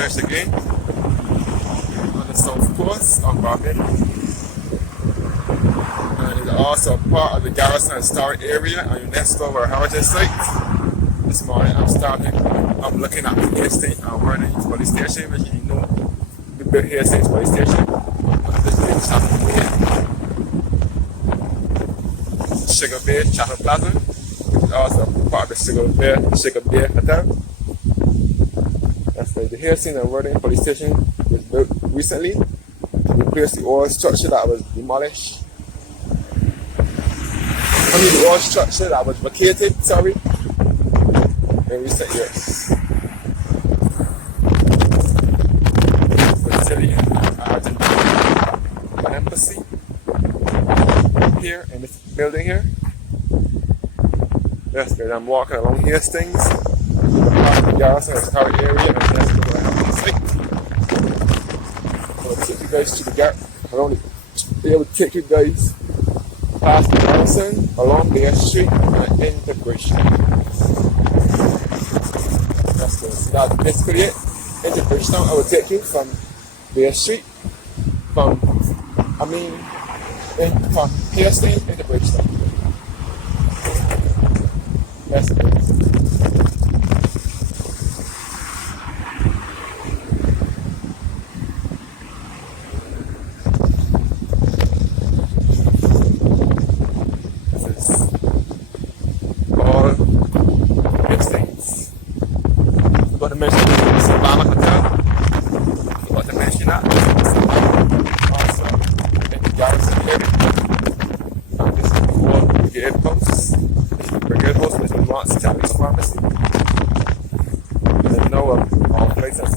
Church again on the south coast of Barbados, and it's also part of the Garrison Historic Area and UNESCO World Heritage Site. This morning I'm looking at the Hastings and Vernon Police Station, which you know the big Hastings Police Station. This is Sugar Bay Bsa Plaza, which is also part of the Sugar Bay Hotel. That's the Hastings and Vernon Police Station was built recently to replace the old structure that was demolished. The old structure that was vacated, in recent years. Brazilian Argentine embassy here in this building here. That's good. I'm walking along Hastings. The Garrison Historic Area and that's where I have to site. I'll take you guys to the Garrison. I'll only be able to take you guys past the Garrison, along Bsa Street and into Bridgetown. That's good. So that's basically it. Into Bridgetown, I will take you from Bsa Street, from Hastings into Bridgetown. That's it.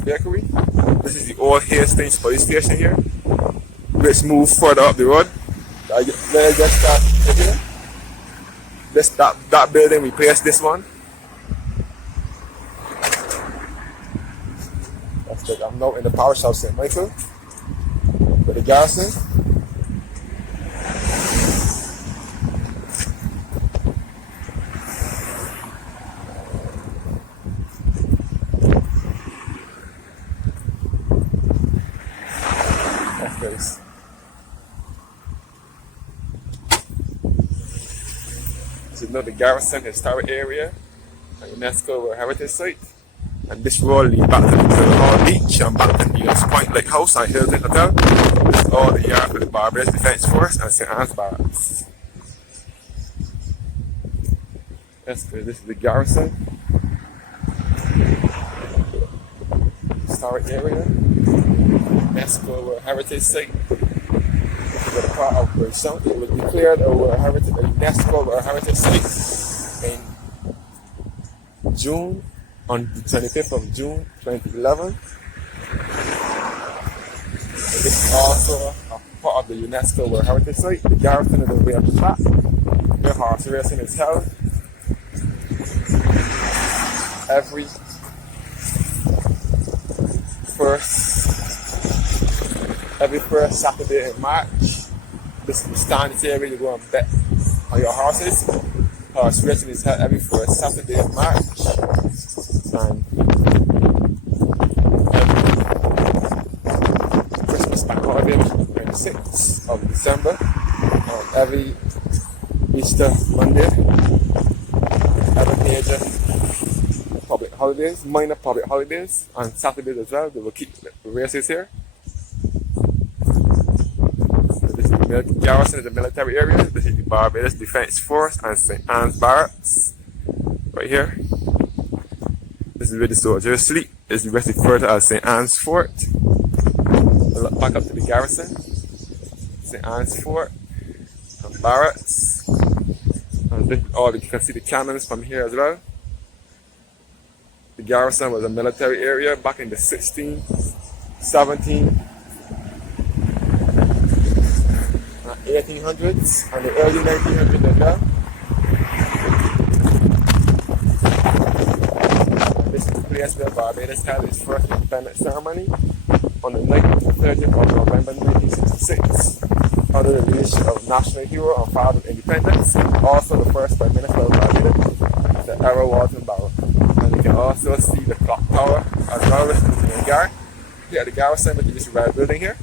Bakery. This is the old Hastings Police Station here. Let's move further up the road. That building replaced this one. That's good. I'm now in the parish of St. Michael with the Garrison. This is now the Garrison Historic Area, a UNESCO World Heritage Site. And this road leads back to the Hall Beach and back to the Point Lighthouse and Hilton Hotel. This is all the yard for the Barbados Defence Force and St. Anne's Barracks. That's good. This is the Garrison Historic Area, UNESCO World Heritage Site. This is a part of Bridgetown. It was declared a UNESCO World Heritage Site in June, on the 25th of June 2011. This is also a part of the UNESCO World Heritage Site. The Garrison is a way of the track where horse racing is held every first Saturday in March. This is the standard area you go and bet on your horses. Horse racing is held every first Saturday in March. And every Christmas bank holiday, which is the 26th of December, and every Easter Monday, every major public holidays, minor public holidays, and Saturdays as well. They will keep the races here. So this is the Garrison is the military area. This is the Barbados Defence Force and St. Anne's Barracks, right here. This is where the soldiers sleep. It's referred to as St. Anne's Fort. Look back up to the Garrison, St. Anne's Fort, and Barracks. And this, you can see the cannons from here as well. The Garrison was a military area back in the 16th, 17th, and 1800s, and the early 1900s as well. This is the place where Barbados held its first independence ceremony on the 30th of November 1966 under the leadership of national hero and father of independence, also the first Prime Minister of Barbados, Mr. Sarah Walton Barrow. And you can also see the clock tower as well as the main guard. Here at the garrison, which is this red building here.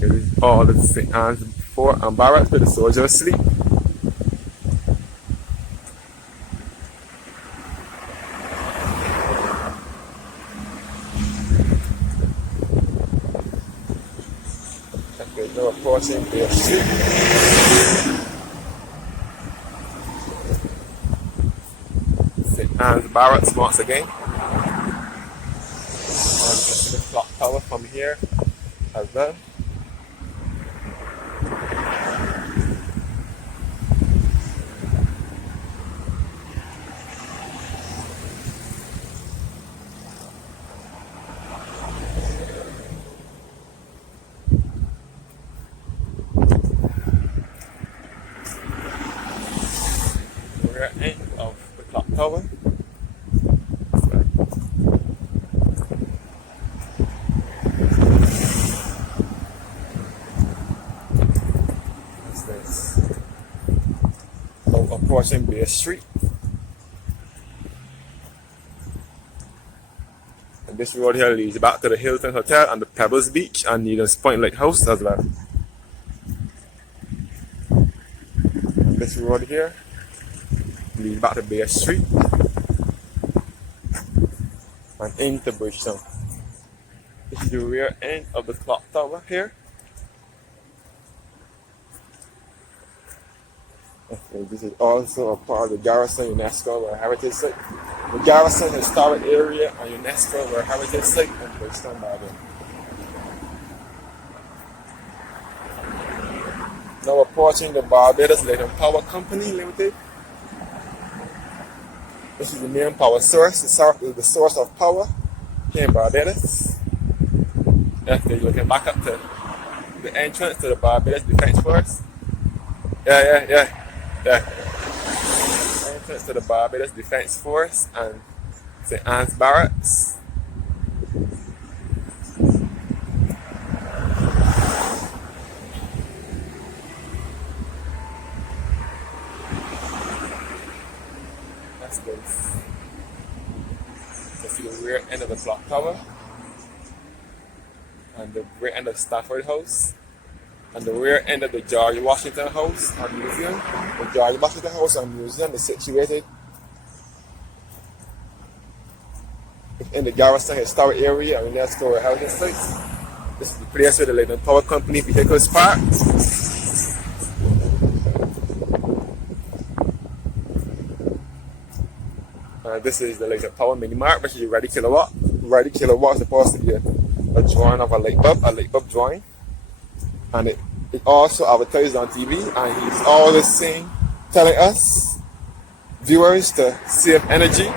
Here is all the St. Anne's Fort and Barracks where the soldiers sleep. There's no approaching Bsa Street. St. Anne's Barracks once again. And you can see the clock tower from here as well. Rear end of the clock tower. Approaching Bsa Street. And this road here leads back to the Hilton Hotel and the Pebbles Beach and Needham's Point Lighthouse as well. And this road here leads back to Bsa Street and into Bridgetown. This is the rear end of the clock tower here. Okay, this is also a part of the Garrison UNESCO World Heritage Site. The Garrison Historic Area and UNESCO World Heritage Site in Bridgetown Barbados. Now approaching the Barbados Light and Power Company Limited. This is the main power source, the source of power here in Barbados. After you're looking back up to the entrance to the Barbados Defense Force. Yeah. Entrance to the Barbados Defense Force and St. Anne's Barracks. That's good. You can see the rear end of the clock tower and the rear end of Stafford House. And the rear end of the George Washington House and Museum. The George Washington House and Museum is situated in the Garrison Historic Area and UNESCO World Heritage Site. This is the place where the Light and Power Company vehicles park. This is the Light and Power Mini Mart, which is a ready kilowatt. Ready kilowatt is supposed to be a drawing of a light bulb drawing. And it also advertised on TV, and he's always telling us, viewers, to save energy.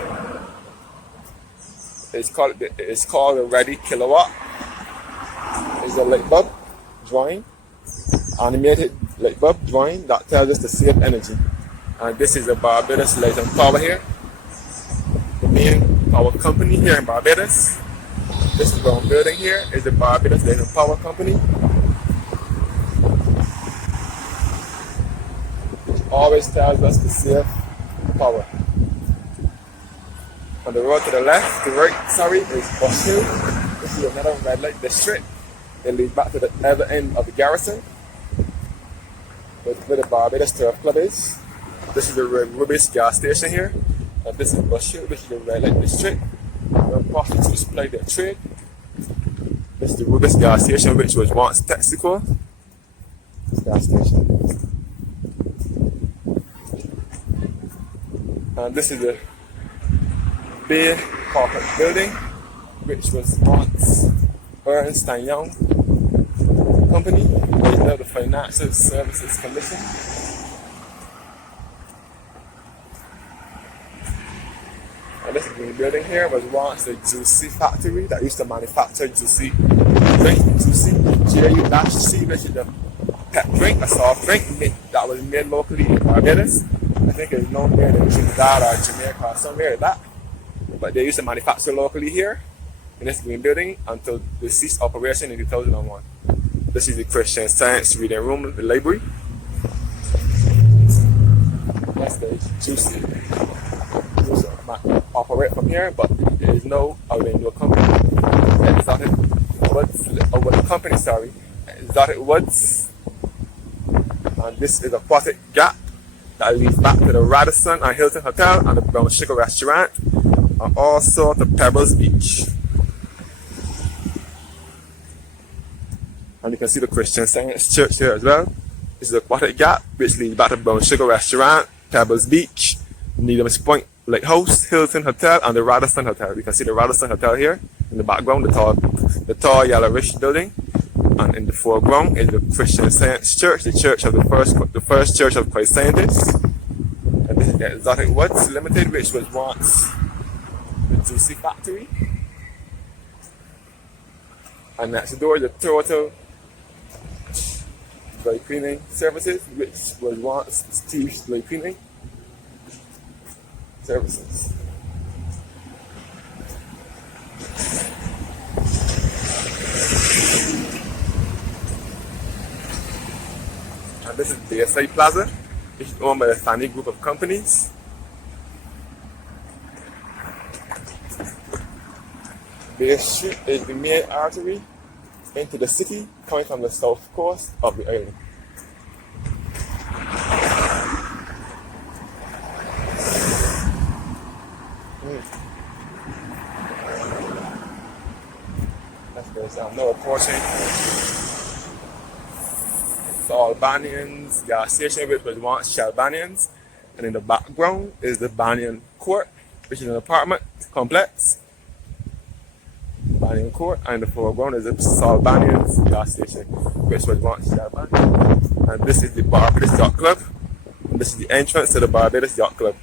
It's called a ready kilowatt. It's a light bulb drawing, animated light bulb drawing that tells us to save energy. And this is the Barbados Light and Power here, the main power company here in Barbados. This brown building here is the Barbados Light and Power Company. Always tells us to save power. On the road to the left, is Bush Hill. This is another red light district. It leads back to the other end of the Garrison, where the Barbados Turf Club is. This is the Rubis gas station here. And this is Bush Hill, which is the red light district, where prostitutes play their trade. This is the Rubis gas station, which was once Texaco gas station. And this is the Bay Corporate Building, which was once Ernst & Young Company, later the Financial Services Commission. And this green building here was once the Juicy factory that used to manufacture Juicy drink, Juicy, J-U-C, which is the pep drink, a soft drink that was made locally in Barbados. I think it's known made in Trinidad or Jamaica or somewhere like that. But they used to manufacture locally here in this green building until they ceased operation in 2001. This is the Christian Science reading room, the library. That's the juicy. Might operate from here, but there is no outdoor company. Exotic Woods, the company, sorry, Exotic Woods. And this is Aquatic Gap that leads back to the Radisson and Hilton Hotel and the Brown Sugar Restaurant, and also to Pebbles Beach. And you can see the Christian Science Church here as well. This is Aquatic Gap, which leads back to Brown Sugar Restaurant, Pebbles Beach, Needham's Point Lighthouse, Hilton Hotel, and the Radisson Hotel. You can see the Radisson Hotel here in the background, the tall yellowish building. And in the foreground is the Christian Science Church, the church of the first church of Christ scientists. And this is the Exotic Woods Limited, which was once the juicy factory. And next door is the Total Dry Cleaning Services, which was once Steve's Dry Cleaning Services. And this is Bsa Plaza, which is owned by a family group of companies. Bsa Street is the main artery into the city coming from the south coast of the island. That's good. So I'm now approaching Albanians gas station, which was once Albanians, and in the background is the Banyan Court, which is an apartment complex. Banyan Court, and in the foreground is the Albanians gas station, which was once Albanians. And this is the Barbados Yacht Club, and this is the entrance to the Barbados Yacht Club.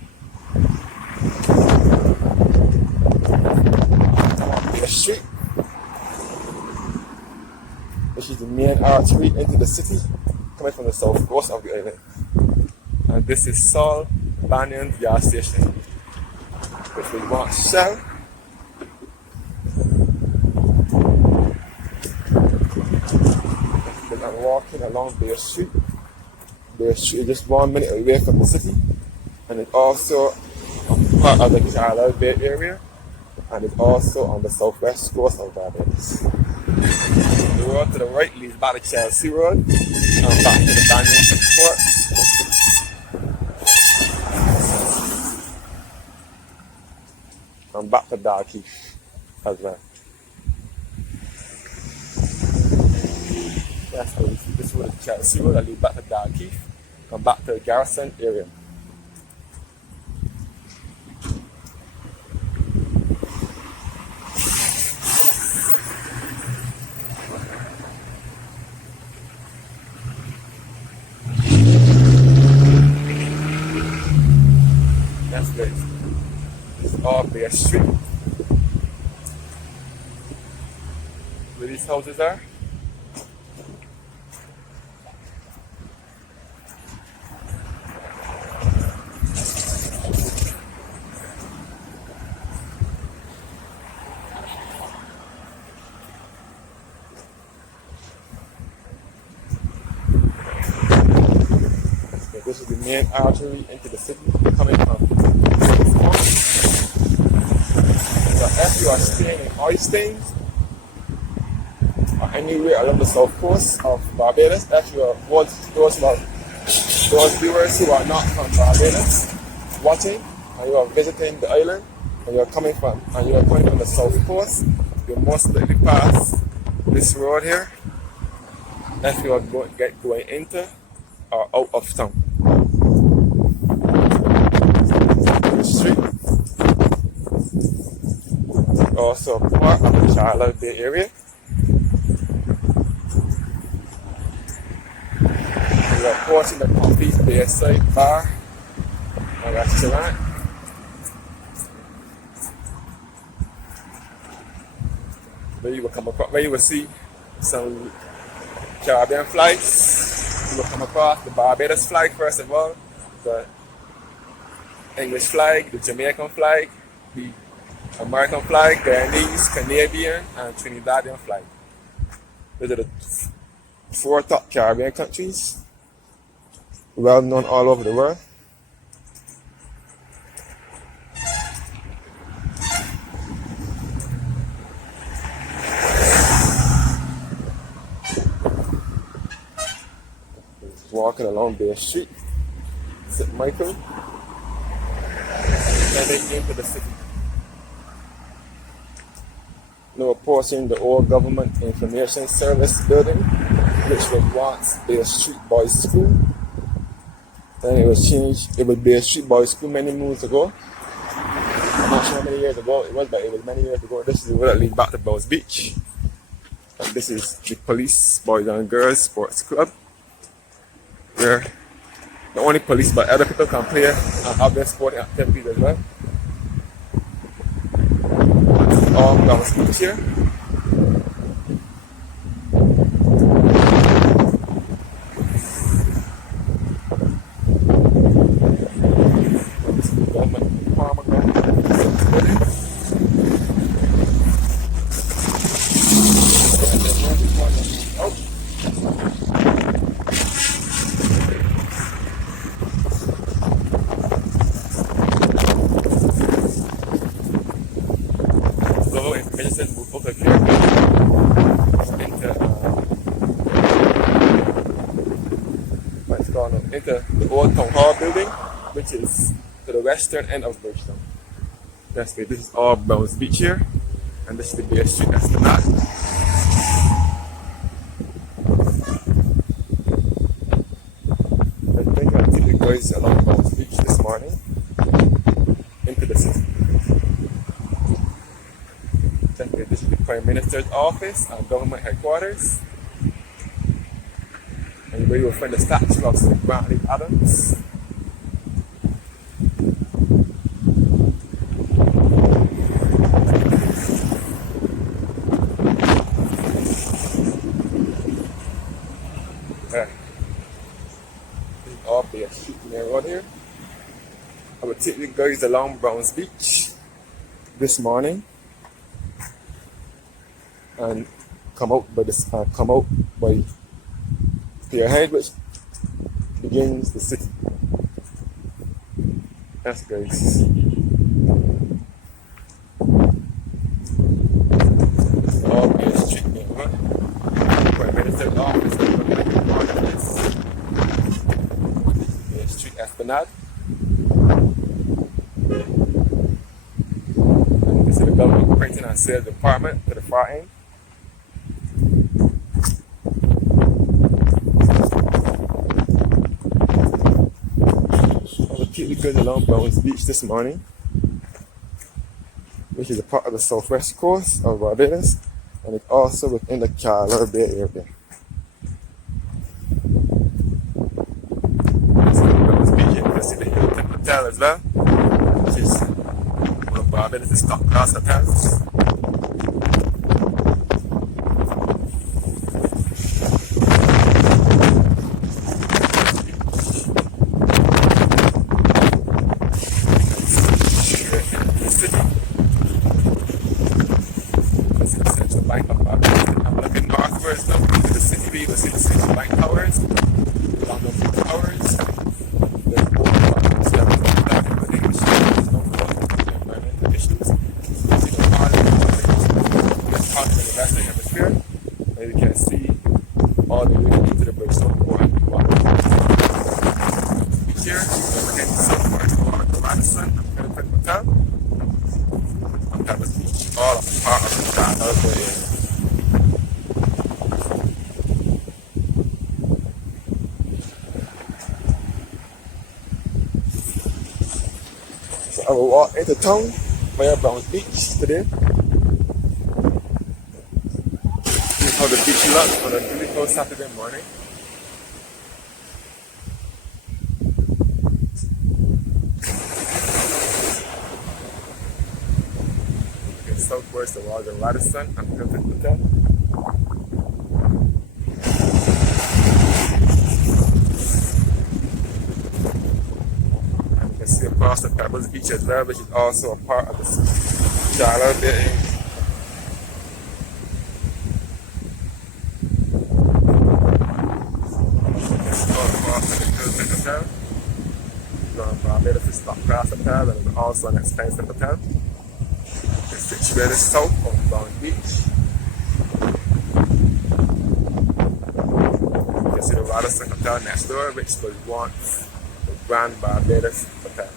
The street, which is the main artery into the city, coming from the south coast of the island. And this is Saul Banyan gas station, which was once Shell. And I'm walking along Bsa Street. Bsa Street is just 1 minute away from the city, and it's also part of the Charlotte Bay area, and it's also on the southwest coast of Barbados. The road to the right leads back to Chelsea Road and back to the Banyan Court. And back to Dalkeith as well. That's how we see this road to Chelsea Road that leads back to Dalkeith and back to the Garrison area. That's great. This is all Bsa Street. Where these houses are. This is the main artery into the city coming from the south coast. So if you are staying in Oystein or anywhere along the south coast of Barbados, if you are those viewers who are not from Barbados watching and you are visiting the island and you are coming from the south coast, you'll most likely pass this road here if you are going into or out of town. Street. Also part of the Charlotte Bay area. We are approaching the Coffee Bayside Bar and Restaurant. Where you will see some Caribbean flags. You will come across the Barbados flag first of all, the English flag, the Jamaican flag, the American flag, Guyanese, Canadian, and Trinidadian flag. Those are the 4 top Caribbean countries, well known all over the world. Walking along Bay Street, St. Michael, heading into the city. Now approaching the old Government Information Service building, which was once Bay Street Boys School. Then it was changed, it was Bay Street Boys School many moons ago. I'm not sure how many years ago it was, but it was many years ago. This is the road that leads back to Bows Beach. And this is the Police Boys and Girls Sports Club, where not only police but other people can play and have their sporting activities as well. All Bows Beach here. Into the old town hall building, which is to the western end of Bridgetown. This is all Bows Beach here, and this is the Bay Street Esplanade. I think I'll take the guys along Bows Beach this morning into the city. This is the Prime Minister's office and government headquarters. And where you will find the statue of Sir Grantley Adams. There. This is all Bay Street road here. I will take you guys along Browns Beach this morning and come out by Spearhead, which begins the city. Yes, guys. All Bay Street neighborhood. Prime Minister's office is Bay Street Esplanade. And this is the government printing and sales department to the far end. We go along Browns Beach this morning, which is a part of the southwest coast of Barbados, and it's also within the Chamberlain Bay area. Browns Beach, you can see the Hilton Hotel as well, which is one of Barbados' top class hotels. I'm looking northwards now into the city. You will see the city light towers, along the towers. There's more apartments that are with English environmental issues. You see the part of the western hemisphere, and you can see all the way into the Bridgetown Port. Here, we're in the Radisson Hotel. That was all a part of the Chamberlain Bridge. So I will walk into town via Browns Beach today. This is how the beach looks on a beautiful Saturday morning. Southwards towards the Radisson and Hilton Hotel. And you can see across the Pebbles Beach as well, which is also a part of the Chamberlain Bridge. hotel. Barbados is top class hotel and also an expensive hotel. It's situated south of Long Beach. You can see the Radisson Hotel next door, which was once the Grand Barbados Hotel.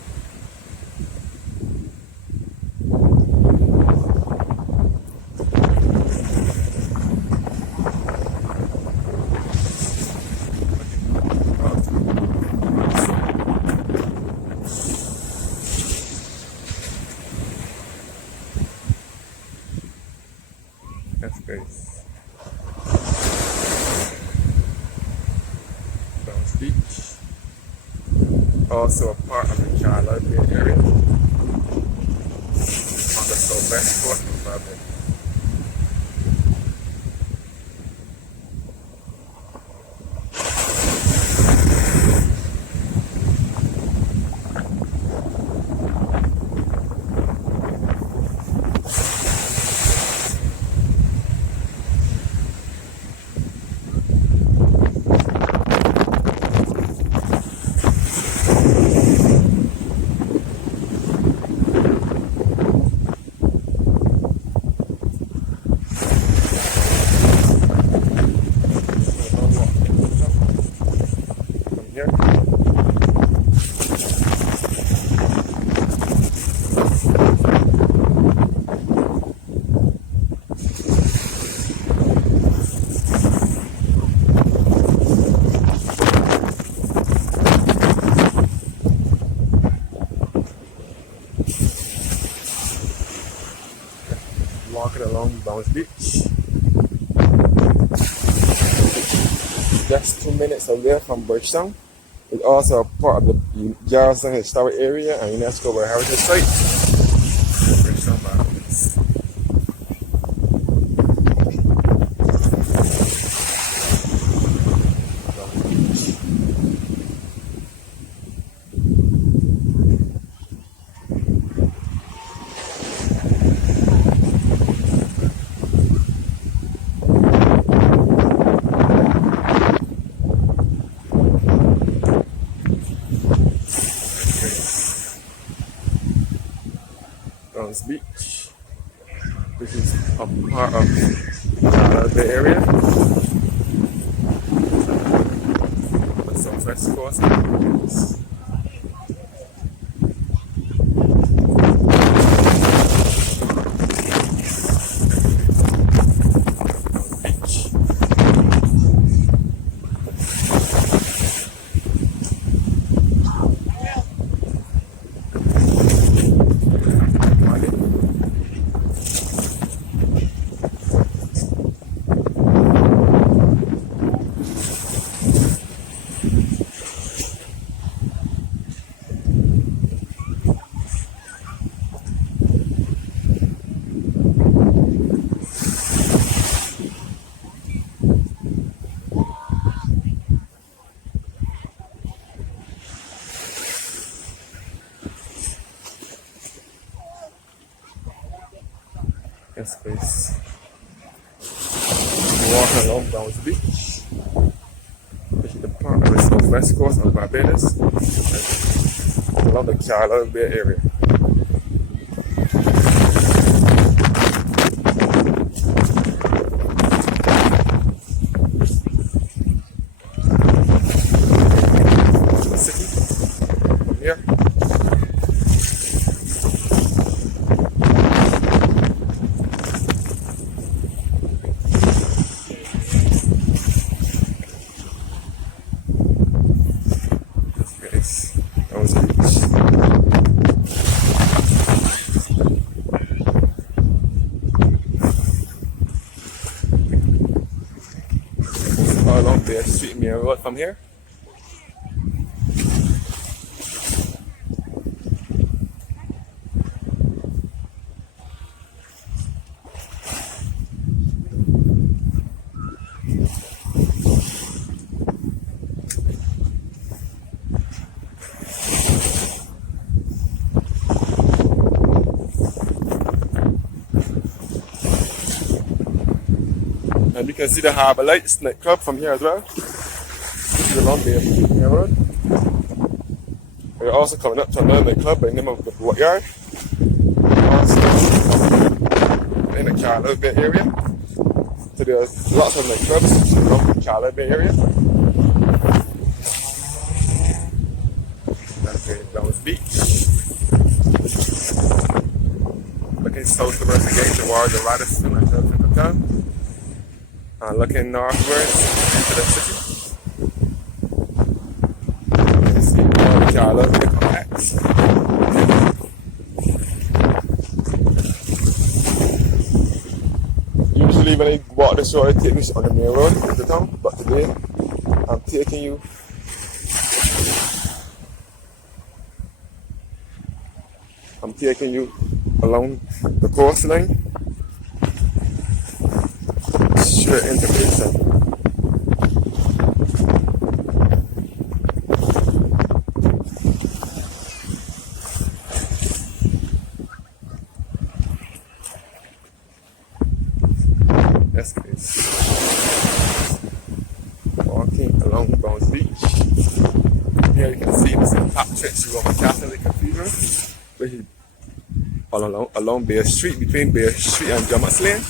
That's great. Browns Beach. Also a part of the Chamberlain Bridge area on the southwest coast of Barbados. Walking along Browns Beach. Just 2 minutes away from Bridgetown. It's also a part of the Garrison Historic Area and UNESCO World Heritage Site. Bridgetown Barbados. Browns Beach, which is a part of the area, the southwest coast. Yes, please. Walking along Browns Beach, which is the part of the southwest coast of Barbados, and along the Chamberlain Bridge area. The city from here. Browns Beach. All along the street main road from here. And you can see the Harbour Lights nightclub from here as well. This is along the road. We're also coming up to another club by the name of the Courtyard. Also in the Charlotte Bay area. So there's lots of nightclubs around the Charlotte Bay area. That's Downs Beach. Looking south towards again towards the Radisson and Hilton Hotel. And looking northwards into the city. You can see more Charlotte Bay complex. Usually when I walk this road, I take me on the main road into town, but today I'm taking you along the coastline straight into Bridgetown. Yes, guys. Walking along Downs Beach. Here you can see the St. Patrick's Roman Catholic Cathedral, which is all along Bear Street, between Bear Street and Drummond's Lane.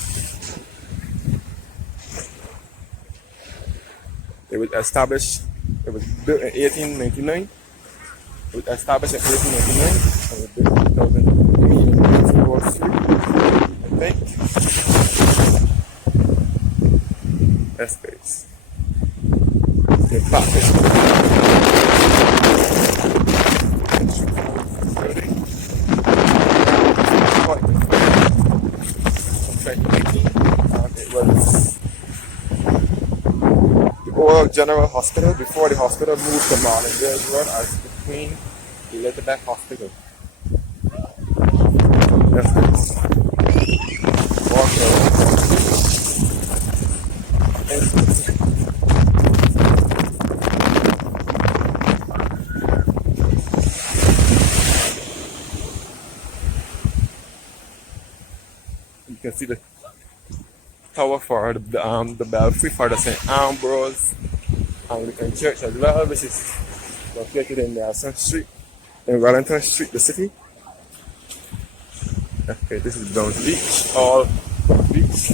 It was built in 1899. It was established in 1899 and it was built in 1903, I think. That's space. The Baptist building. It was the old General Hospital before the hospital moved to Marlin Road as the Queen Elizabeth Hospital. That's it. You can see the tower for the belfry for the St. Ambrose Anglican Church as well, which is located in Nelson Street, in Wellington Street, the city. Okay, this is Downs Beach, all Downs Beach.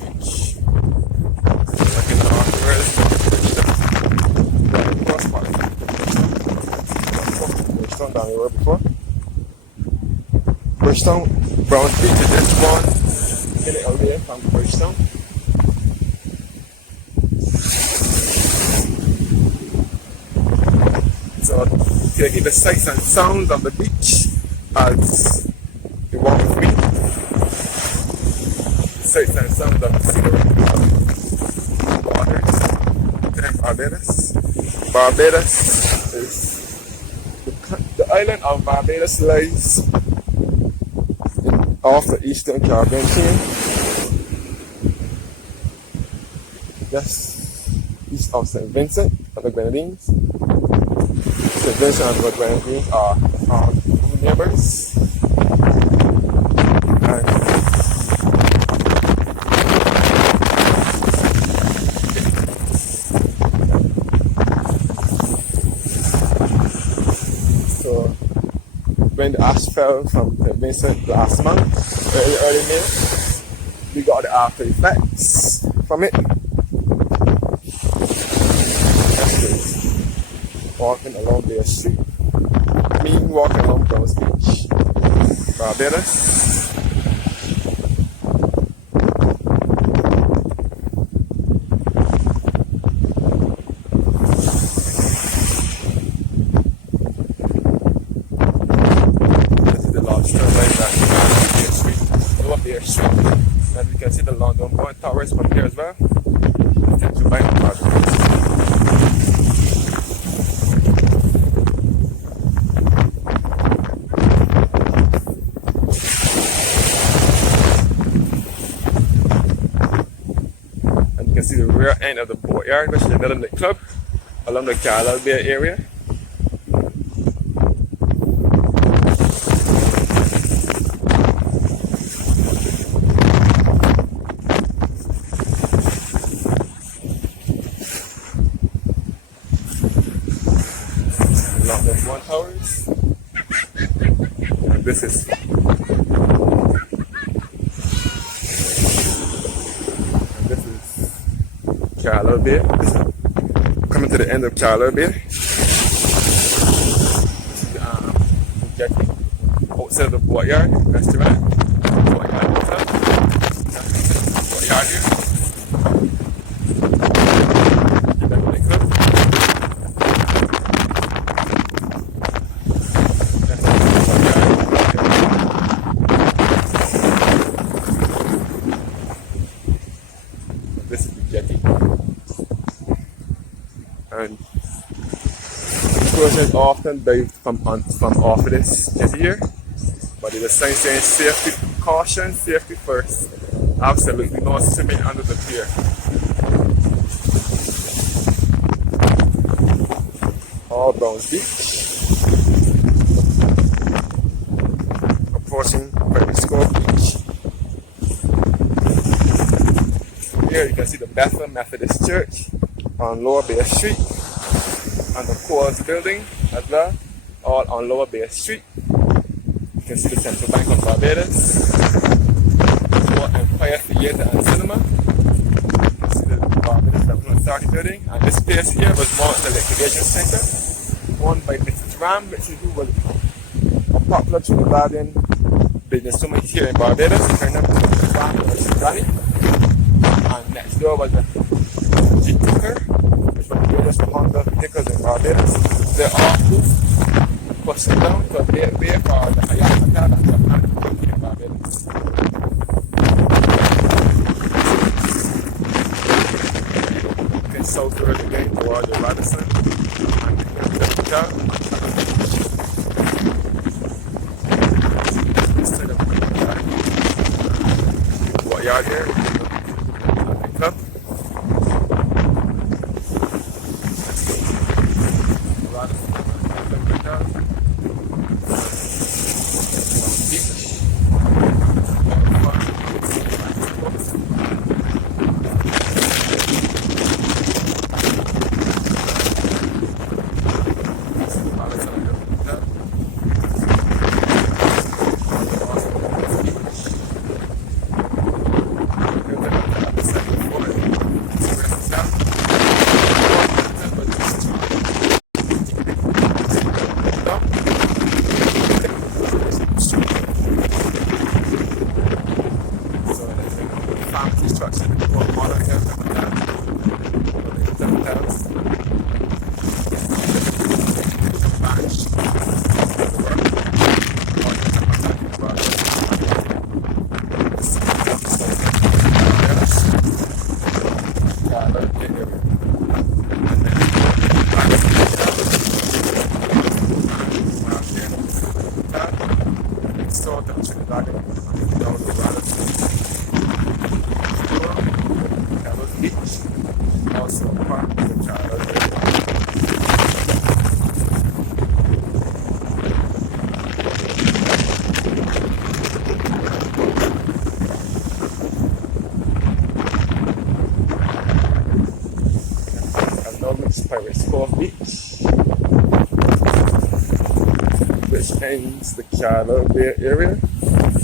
Beach. Looking northwards, Bridgetown down the road before. Bridgetown, Browns Beach is just 1 minute away from Bridgetown. So taking the sights and sounds of the beach as you walk with me. Sights and sounds of the scenery of waters in Barbados. Barbados is the island of Barbados lies off the eastern Caribbean chain, just east of St. Vincent and the Grenadines. St. Vincent and the Grenadines are our neighbors. When the ash fell from St. Vincent last month, early May, we got the after effects from it. That's good. Walking along their street. Me walking along Downs Beach, Barbados. And we can see the London Point Towers from here as well. see the rear end of the boatyard, which is another nightclub along the Carlisle Bay area. Along the one towers. And this is Carlisle Bay. Coming to the end of Carlisle Bay. Jetty outside of the boatyard restaurant. Boatyard hotel. Boatyard here. This is the jetty. And tours is often based from off of this jetty here. But there's a sign saying safety caution, safety first. Absolutely no swimming under the pier. All Browns Beach. Approaching Bridgetown Beach. Here you can see the Bsa Methodist Church on Lower Bay Street and the Coors building as well, all on Lower Bay Street. You can see the Central Bank of Barbados, the Empire Theatre and Cinema. You can see the Barbados Revenue Authority building, and this place here was once the liquidation center owned by Mrs. Ram, who was a popular Trinidadian businesswoman here in Barbados. Her name was Ram Rani. And next door was the Jeep Tucker, which was the greatest Honda vehicles in Barbados. They're all moved, pushed them down to a bay for the Hyatt Hotel that's a in Barbados. Looking southward again towards the Radisson and the Hotel. Instead of what yard here? Club. Beach, which ends the Carlisle Bay area.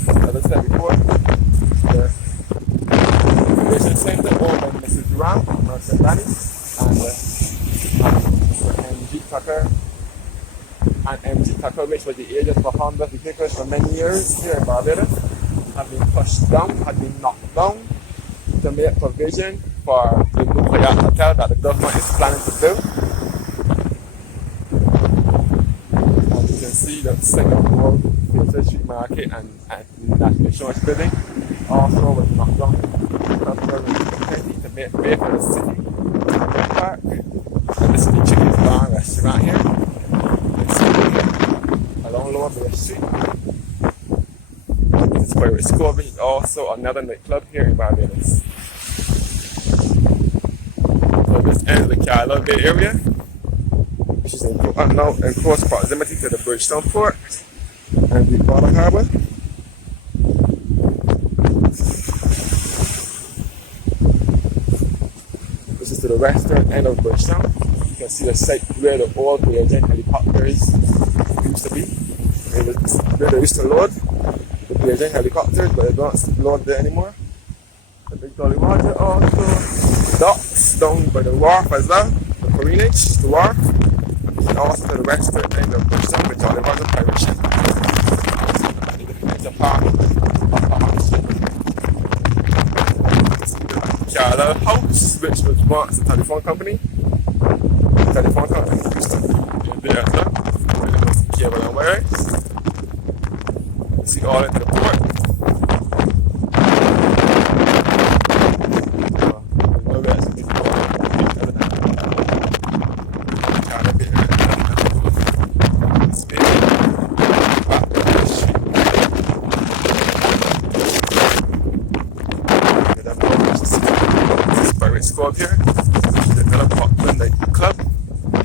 As I said before, the convention center owned by Mrs. Ram, Mrs. Danny, and MG Tucker. And MG Tucker, which was the agent for Honda vehicles for many years here in Barbados, had been pushed down, had been knocked down to make provision for the new Hyatt Hotel that the government is planning to build. See the Singapore Theatre Street Market and National Insurance Building also was knocked down to make way for the city park. And this is the Chili's Bar and Restaurant here. It's along Lower Bay Street. This is Pirate Cove, which is also another nightclub here in Barbados. end of the Carlisle Bay area, which is now in close proximity to the Bridgetown port and the Water Harbour. This is to the western end of Bridgetown. You can see the site where the old Bsa helicopters used to be. It was where they used to load the Bsa helicopters, but they don't load there anymore. The big Jolly Roger also docks down by the wharf as well, the Corinage, the wharf. And also to the western end of Bridgetown, the Jolly Roger pirate ship. It's a park of Carlisle House, which was once a telephone company. The telephone company used to be there as well. Where there was cable and wires. You see all into the port. Club here, the another popular night club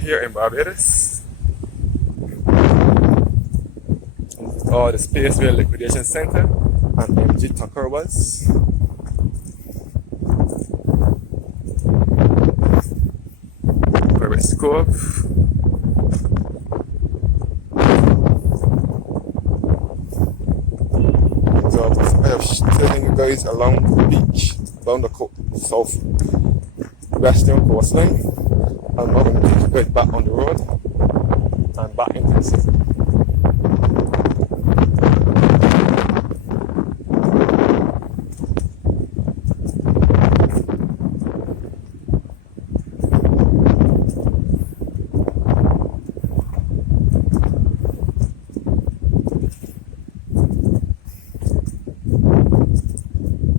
here in Barbados. Oh, the space where liquidation center and MG Tucker was. Private school. So I have taking you guys along the beach, along the south western coastline. I'm now going to take you guys back on the road and back into the city.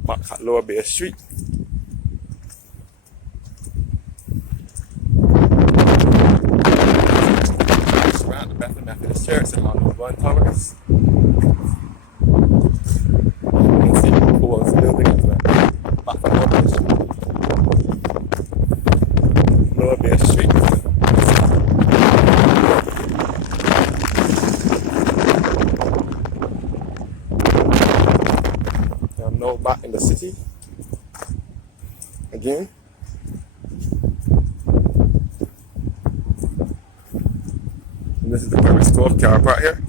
Back at Lower Bay Street. Methodist Church along the One Towers. You can see the Paul's building as well. Back from Lower Bay Street. Lower Bay Street. I'm now back in the city again. This is the private school car park here.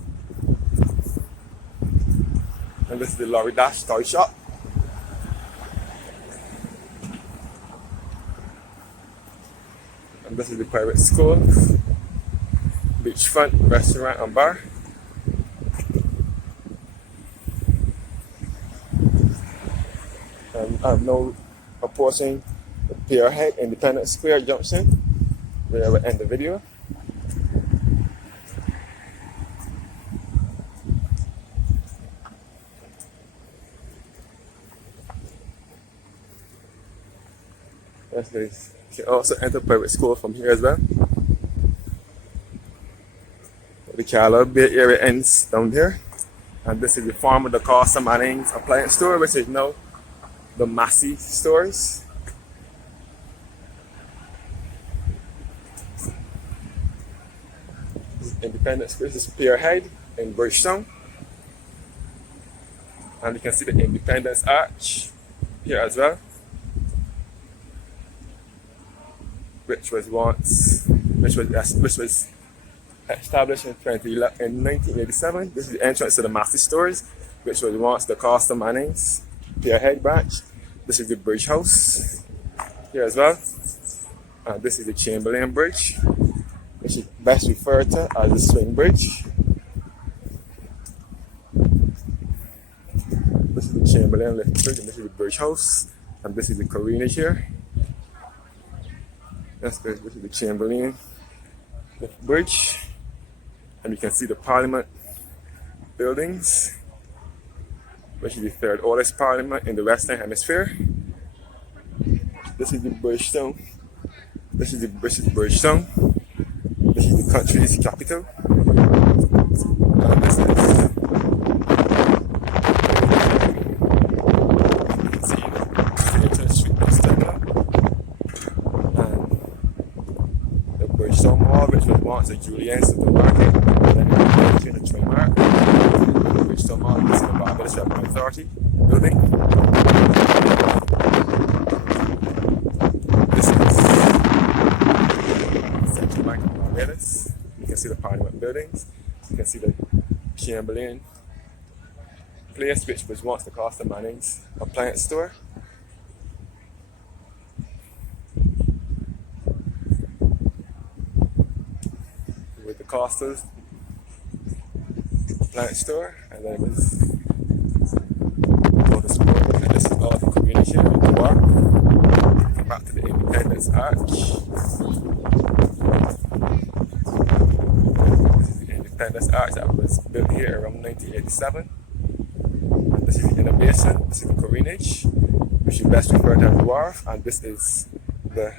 And this is the Lorry Dash toy shop. And this is the private school, beachfront restaurant and bar. And I'm now approaching the Pierhead Independence Square Junction, where I will end the video. Yes, guys. You can also enter private school from here as well. The Carlisle Bay area ends down here. And this is the former the Costa Manning's appliance store, which is now the Massey stores. Independence Square, this is Pierhead in Bridgetown. And you can see the Independence Arch here as well, which was established in 1987. This is the entrance to the Massey stores, which was once the Costa Manning's Pierhead branch. This is the Bridge House here as well. And this is the Chamberlain Bridge, which is best referred to as the Swing Bridge. This is the Chamberlain Lift Bridge, and this is the Bridge House, and this is the Corinage here. That's good. This is the Chamberlain Lift Bridge, and you can see the Parliament buildings, which is the third oldest Parliament in the Western Hemisphere. This is the Bridgetown. This is Bridgetown. This is the country's capital. And this is the entrance street bus terminal. And the Julian Supermarket, and then between the train mark, Bridgetown Mall, this is the Barbados Revenue Authority building. This is Central Bank of Barbados. You can see the Parliament buildings. You can see the Chamberlain place, which was once the Costa Manning's appliance store. With the Costa's appliance store, and then it was Golden Sport, and this is all the community here in the war. Come back to the Independence Arch. This is the Independence Arch that was built here around 1987. And this is the inner basin, this is the Corinage, which you best refer to as the wharf, and this is the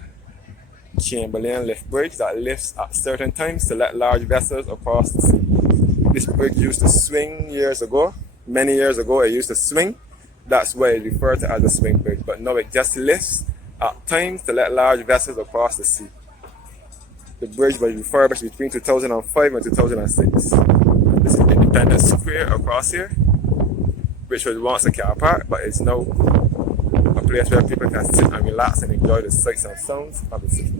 Chamberlain lift bridge that lifts at certain times to let large vessels across the sea. This bridge used to swing years ago. Many years ago it used to swing. That's why it's referred to as a swing bridge. But now it just lifts at times to let large vessels across the sea. The bridge was refurbished between 2005 and 2006. This is Independence Square across here, which was once a car park, but it's now a place where people can sit and relax and enjoy the sights and sounds of the city.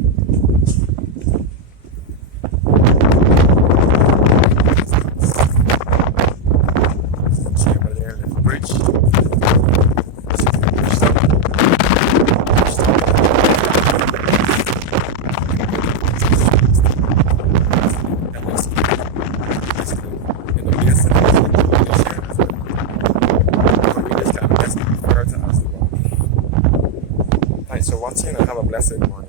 Chamberlain Bridge. This is the Bridgetown. In the basin, thanks for watching and have a blessed one.